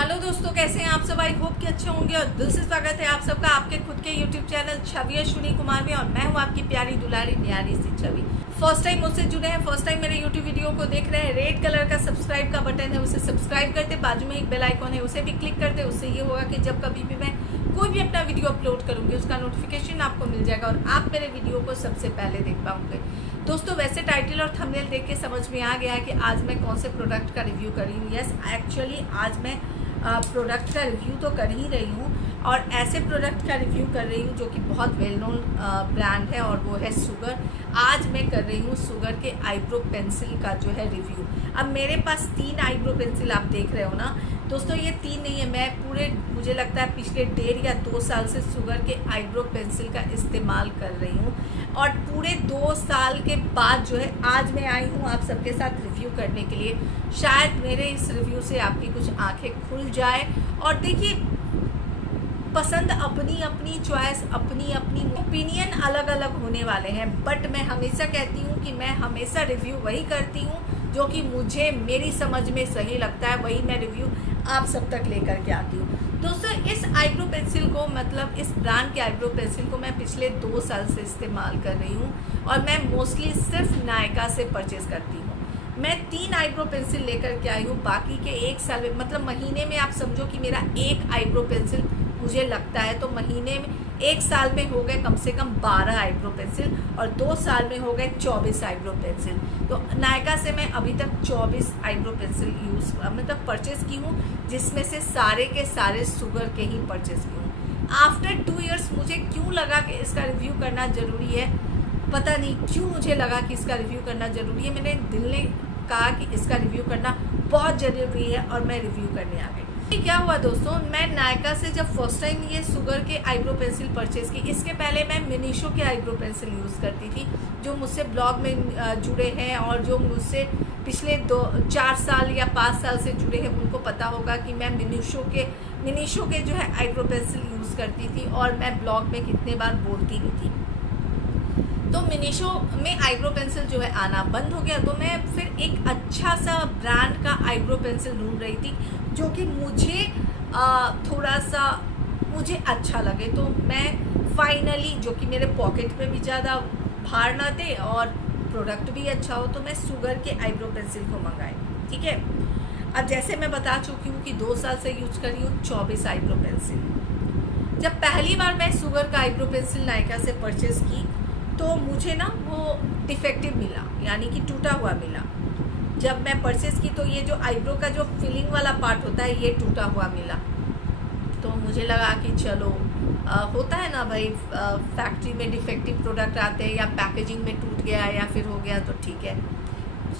Hello दोस्तों, कैसे हैं आप सब। आई होप कि अच्छे होंगे और दिल से स्वागत है आप सबका आपके खुद के यूट्यूब चैनल छवि अश्विनी कुमार में। और मैं हूं आपकी प्यारी दुलारी न्यारी सी छवि। फर्स्ट टाइम मुझसे जुड़े हैं, फर्स्ट टाइम मेरे यूट्यूब वीडियो को देख रहे हैं, रेड कलर का सब्सक्राइब का बटन है, उसे सब्सक्राइब करते, बाजू में एक बेल आइकॉन है उसे भी क्लिक करते। उससे ये होगा कि जब कभी भी मैं कोई भी अपना वीडियो अपलोड करूंगी उसका नोटिफिकेशन आपको मिल जाएगा और आप मेरे वीडियो को सबसे पहले देख पाओगे। दोस्तों, वैसे टाइटल और थंबनेल देख के समझ में आ गया है कि आज मैं कौन से प्रोडक्ट का रिव्यू कर रही हूँ। यस, एक्चुअली आज मैं प्रोडक्ट का रिव्यू तो कर ही रही हूँ और ऐसे प्रोडक्ट का रिव्यू कर रही हूँ जो कि बहुत वेल नोन ब्रांड है और वो है शुगर। आज मैं कर रही हूँ शुगर के आईब्रो पेंसिल का जो है रिव्यू। अब मेरे पास 3 आईब्रो पेंसिल आप देख रहे हो ना दोस्तों, ये 3 नहीं है, मैं पूरे मुझे लगता है पिछले 1.5 या 2 साल से शुगर के आईब्रो पेंसिल का इस्तेमाल कर रही हूँ और पूरे 2 साल के बाद जो है आज मैं आई हूँ आप सबके साथ रिव्यू करने के लिए। शायद मेरे इस रिव्यू से आपकी कुछ आंखें खुल जाए। और देखिए, पसंद अपनी अपनी, चॉइस अपनी अपनी, ओपिनियन अलग अलग होने वाले हैं, बट मैं हमेशा कहती हूँ कि मैं हमेशा रिव्यू वही करती हूँ जो कि मुझे मेरी समझ में सही लगता है, वही मैं रिव्यू आप सब तक लेकर के आती हूँ। दोस्तों, इस आईब्रो पेंसिल को, मतलब इस ब्रांड के आईब्रो पेंसिल को मैं पिछले 2 साल से इस्तेमाल कर रही हूँ और मैं मोस्टली सिर्फ नायका से परचेज करती हूँ। मैं 3 आईब्रो पेंसिल लेकर के आई हूँ, बाकी के 1 साल में, मतलब महीने में आप समझो कि मेरा 1 आईब्रो पेंसिल मुझे लगता है, तो महीने में 1 साल में हो गए कम से कम 12 आईब्रो पेंसिल और 2 साल में हो गए 24 आईब्रो पेंसिल। तो नायका से मैं अभी तक 24 आईब्रो पेंसिल मतलब परचेज की हूँ, जिसमें से सारे के सारे शुगर के ही परचेज की हूँ। आफ्टर 2 इयर्स मुझे क्यों लगा कि इसका रिव्यू करना ज़रूरी है, पता नहीं क्यों मुझे लगा कि इसका रिव्यू करना ज़रूरी है। मेरे दिल ने कहा कि इसका रिव्यू करना बहुत ज़रूरी है और मैं रिव्यू करने आ गई। क्या हुआ दोस्तों, मैं नायका से जब फर्स्ट टाइम ये शुगर के आईब्रो पेंसिल परचेज की, इसके पहले मैं मिनीशो के आईब्रो पेंसिल यूज़ करती थी। जो मुझसे ब्लॉग में जुड़े हैं और जो मुझसे पिछले 4 साल या 5 साल से जुड़े हैं उनको पता होगा कि मैं मिनीशो के जो है आईब्रो पेंसिल यूज़ करती थी और मैं ब्लॉग में कितने बार बोलती भी थी। तो मिनीशो में आईब्रो पेंसिल जो है आना बंद हो गया, तो मैं फिर एक अच्छा सा ब्रांड का आईब्रो पेंसिल ढूंढ रही थी जो कि मुझे थोड़ा सा मुझे अच्छा लगे। तो मैं फाइनली, जो कि मेरे पॉकेट में भी ज़्यादा भार ना दे और प्रोडक्ट भी अच्छा हो, तो मैं शुगर के आईब्रो पेंसिल को मंगाई। ठीक है, अब जैसे मैं बता चुकी हूँ कि 2 साल से यूज कर रही हूँ 24 आईब्रो पेंसिल। जब पहली बार मैं शुगर का आईब्रो पेंसिल नायका से परचेज की तो मुझे ना वो डिफेक्टिव मिला, यानी कि टूटा हुआ मिला। जब मैं परचेज की तो ये जो आईब्रो का जो फिलिंग वाला पार्ट होता है ये टूटा हुआ मिला। तो मुझे लगा कि चलो होता है ना भाई, फैक्ट्री में डिफेक्टिव प्रोडक्ट आते हैं या पैकेजिंग में टूट गया या फिर हो गया तो ठीक है।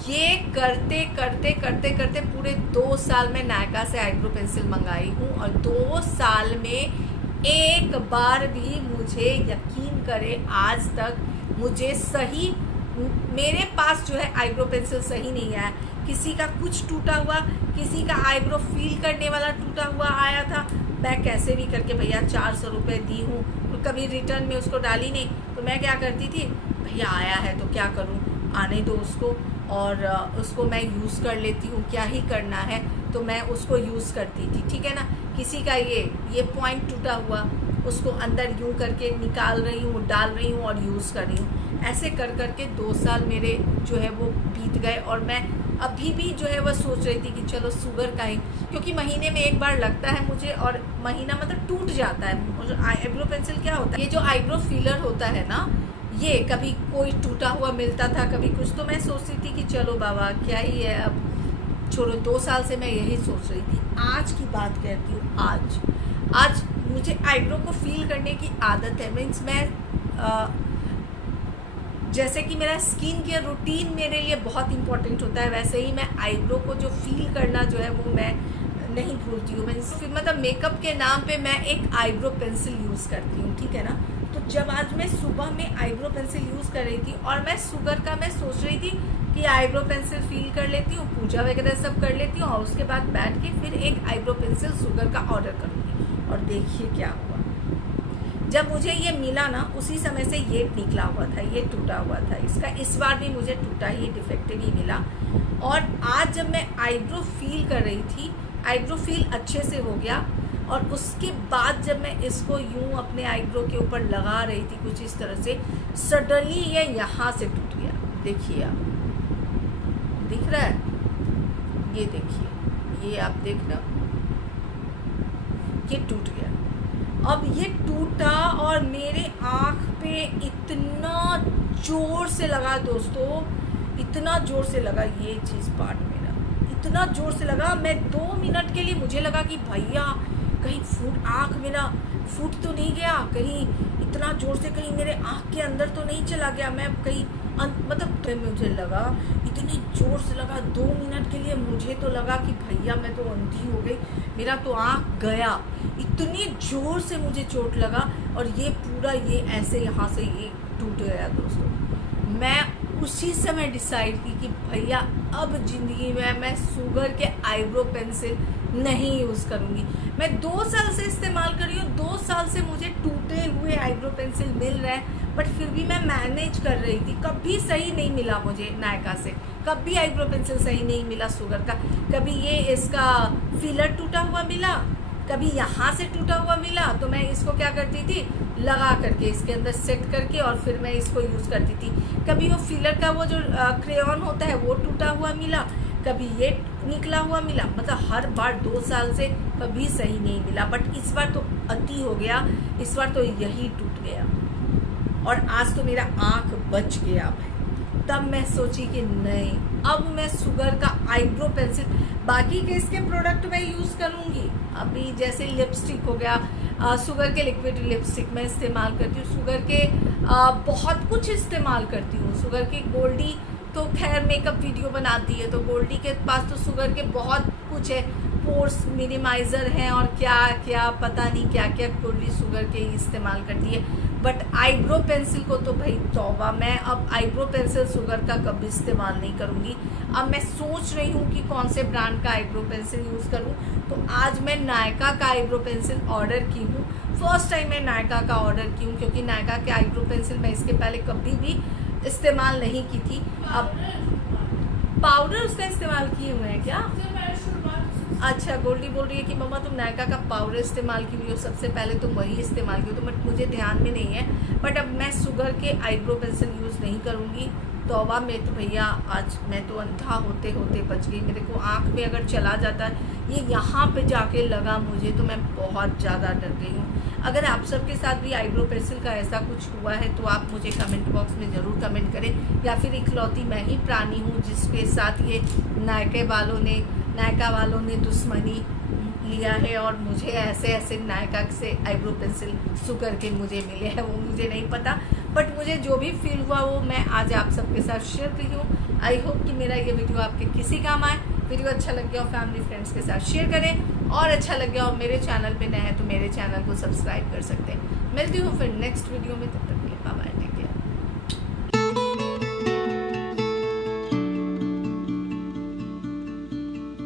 ये करते करते करते करते पूरे 2 साल में नायका से आईब्रो पेंसिल मंगाई हूँ और 2 साल में एक बार भी, मुझे यकीन करें, आज तक मुझे सही, मेरे पास जो है आईब्रो पेंसिल सही नहीं आया। किसी का कुछ टूटा हुआ, किसी का आईब्रो फील करने वाला टूटा हुआ आया था। मैं कैसे भी करके भैया 400 रुपये दी हूँ, तो कभी रिटर्न में उसको डाली नहीं। तो मैं क्या करती थी, भैया आया है तो क्या करूँ, आने दो उसको और उसको मैं यूज़ कर लेती हूँ, क्या ही करना है, तो मैं उसको यूज़ करती थी। ठीक है ना, किसी का ये पॉइंट टूटा हुआ, उसको अंदर यूँ करके निकाल रही हूँ, डाल रही हूँ और यूज़ कर रही हूँ। ऐसे कर करके 2 साल मेरे जो है वो बीत गए और मैं अभी भी जो है वो सोच रही थी कि चलो शुगर का ही, क्योंकि महीने में एक बार लगता है मुझे और महीना मतलब टूट जाता है। आईब्रो पेंसिल क्या होता है, ये जो आईब्रो फिलर होता है ना, ये कभी कोई टूटा हुआ मिलता था, कभी कुछ, तो मैं सोचती थी कि चलो बाबा क्या ही है, अब छोड़ो। 2 साल से मैं यही सोच रही थी। आज की बात कहती हूँ, आज मुझे आईब्रो को फील करने की आदत है। मीन्स मैं जैसे कि मेरा स्किन केयर रूटीन मेरे लिए बहुत इंपॉर्टेंट होता है, वैसे ही मैं आईब्रो को जो फील करना जो है वो मैं नहीं भूलती हूँ। मैं मतलब मेकअप के नाम पे मैं एक आईब्रो पेंसिल यूज़ करती हूँ। ठीक है ना, तो जब आज मैं सुबह में आईब्रो पेंसिल यूज़ कर रही थी और मैं शुगर का मैं सोच रही थी कि आईब्रो पेंसिल फील कर लेती हूँ, पूजा वगैरह सब कर लेती हूँ और उसके बाद बैठ के फिर एक आईब्रो पेंसिल शुगर का ऑर्डर करूँगी। और देखिए क्या हुआ, जब मुझे ये मिला ना उसी समय से ये निकला हुआ था, ये टूटा हुआ था। इसका इस बार भी मुझे टूटा ही, डिफेक्टिव ही मिला। और आज जब मैं आईब्रो फील कर रही थी आईब्रो फील अच्छे से हो गया। और उसके बाद जब मैं इसको यूं अपने आईब्रो के ऊपर लगा रही थी कुछ इस तरह से, सडनली ये यहाँ से टूट गया। देखिए आप, दिख रहा है, ये देखिए, ये आप देखना, ये टूट गया। अब ये टूटा और मेरे आँख पे इतना जोर से लगा दोस्तों, इतना जोर से लगा ये चीज़ पार्ट मेरा, इतना जोर से लगा। मैं 2 मिनट के लिए मुझे लगा कि भैया कहीं फूट, आँख मेरा फूट तो नहीं गया, कहीं इतना जोर से कहीं मेरे आँख के अंदर तो नहीं चला गया, मैं कहीं मतलब तो मुझे लगा, इतनी जोर से लगा 2 मिनट के लिए मुझे तो लगा कि भैया मैं तो अंधी हो गई, मेरा तो आँख गया, इतनी जोर से मुझे चोट लगा। और ये पूरा ये ऐसे यहाँ से ये टूट गया दोस्तों। मैं उसी समय डिसाइड की कि भैया अब ज़िंदगी में मैं शुगर के आईब्रो पेंसिल नहीं यूज़ करूँगी। मैं 2 साल से इस्तेमाल कर रही हूँ, 2 साल से मुझे टूटे हुए आईब्रो पेंसिल मिल रहे हैं, बट फिर भी मैं मैनेज कर रही थी। कभी सही नहीं मिला मुझे नायका से, कभी आईब्रो पेंसिल सही नहीं मिला शुगर का। कभी ये इसका फिलर टूटा हुआ मिला, कभी यहाँ से टूटा हुआ मिला, तो मैं इसको क्या करती थी, लगा करके इसके अंदर सेट करके और फिर मैं इसको यूज़ करती थी। कभी वो फिलर का वो जो क्रेयॉन होता है वो टूटा हुआ मिला, कभी ये निकला हुआ मिला, मतलब हर बार 2 साल से कभी सही नहीं मिला। बट इस बार तो अति हो गया, इस बार तो यही टूट गया और आज तो मेरा आँख बच गया भाई। तब मैं सोची कि नहीं, अब मैं शुगर का आईब्रो पेंसिल, बाकी के इसके प्रोडक्ट मैं यूज़ करूँगी। अभी जैसे लिपस्टिक हो गया, शुगर के लिक्विड लिपस्टिक मैं इस्तेमाल करती हूँ, शुगर के बहुत कुछ इस्तेमाल करती हूँ। शुगर की गोल्डी तो खैर मेकअप वीडियो बनाती है, तो गोल्डी के पास तो शुगर के बहुत कुछ है, पोर्स मिनिमाइज़र हैं और क्या क्या पता नहीं क्या क्या गोल्डी शुगर के ही इस्तेमाल करती है। बट आईब्रो पेंसिल को तो भाई तौबा, मैं अब आईब्रो पेंसिल शुगर का कभी इस्तेमाल नहीं करूँगी। अब मैं सोच रही हूँ कि कौन से ब्रांड का आईब्रो पेंसिल यूज़ करूँ, तो आज मैं नायका का आईब्रो पेंसिल ऑर्डर की हूँ। फर्स्ट टाइम मैं नायका का ऑर्डर की हूँ, क्योंकि नायका के आईब्रो पेंसिल मैं इसके पहले कभी भी इस्तेमाल नहीं की थी। अब पाउडर उसका इस्तेमाल किए हुए हैं क्या? अच्छा, गोल्डी बोल रही है कि मम्मा तुम नायका का पाउडर इस्तेमाल की हुई हो, सबसे पहले तुम वही इस्तेमाल की हो, तो बट मुझे ध्यान में नहीं है। बट अब मैं शुगर के आईब्रो पेंसिल यूज़ नहीं करूँगी। तौबा में तो भैया आज मैं तो अंधा होते होते बच गई। मेरे को आँख में अगर चला जाता है, ये यहाँ पे जाके लगा मुझे, तो मैं बहुत ज़्यादा डर गई हूँ। अगर आप सबके साथ भी आईब्रो पेंसिल का ऐसा कुछ हुआ है तो आप मुझे कमेंट बॉक्स में ज़रूर कमेंट करें, या फिर इकलौती मैं ही प्राणी हूँ जिसके साथ ये नायका वालों ने दुश्मनी लिया है और मुझे ऐसे ऐसे नायका से आईब्रो पेंसिल शुगर के मुझे मिले हैं, वो मुझे नहीं पता। बट मुझे जो भी फील हुआ वो मैं आज आप सबके साथ शेयर की हूँ। आई होप कि मेरा ये वीडियो आपके किसी काम आए। वीडियो अच्छा लग गया और फैमिली फ्रेंड्स के साथ शेयर करें, और अच्छा लग गया और मेरे चैनल पे नए हैं तो मेरे चैनल को सब्सक्राइब कर सकते हैं। मिलती हूँ फिर नेक्स्ट वीडियो में, तब तक